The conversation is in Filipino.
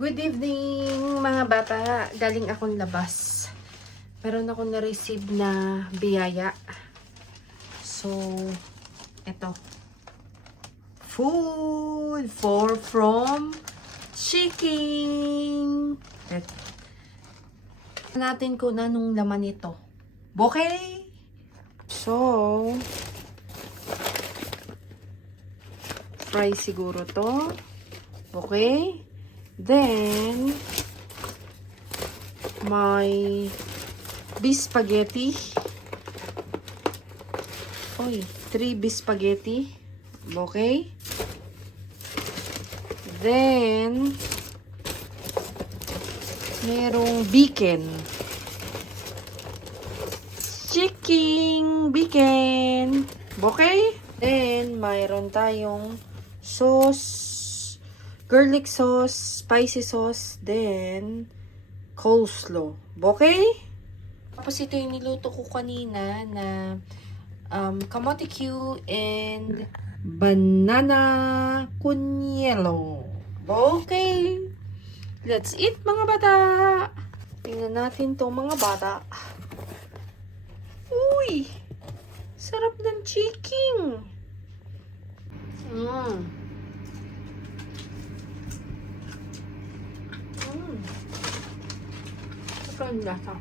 Good evening mga bata. Galing akong labas. Meron ako na-receive na biyaya. So, eto. Food from Chicken. Natin kung anong laman ito. Okay? So, fry siguro to. Okay? Then, may beef spaghetti. Oy, 3 beef spaghetti. Okay? Then, merong bacon. Chicken bacon. Okay? Then, mayroon tayong sauce. Garlic sauce, spicy sauce, then coleslaw. Okay? Tapos ito yung niluto ko kanina na kamote Q and banana cunyelo. Okay? Let's eat mga bata! Tingnan natin to mga bata. Uy! Sarap ng chicken! Ito yung lasa.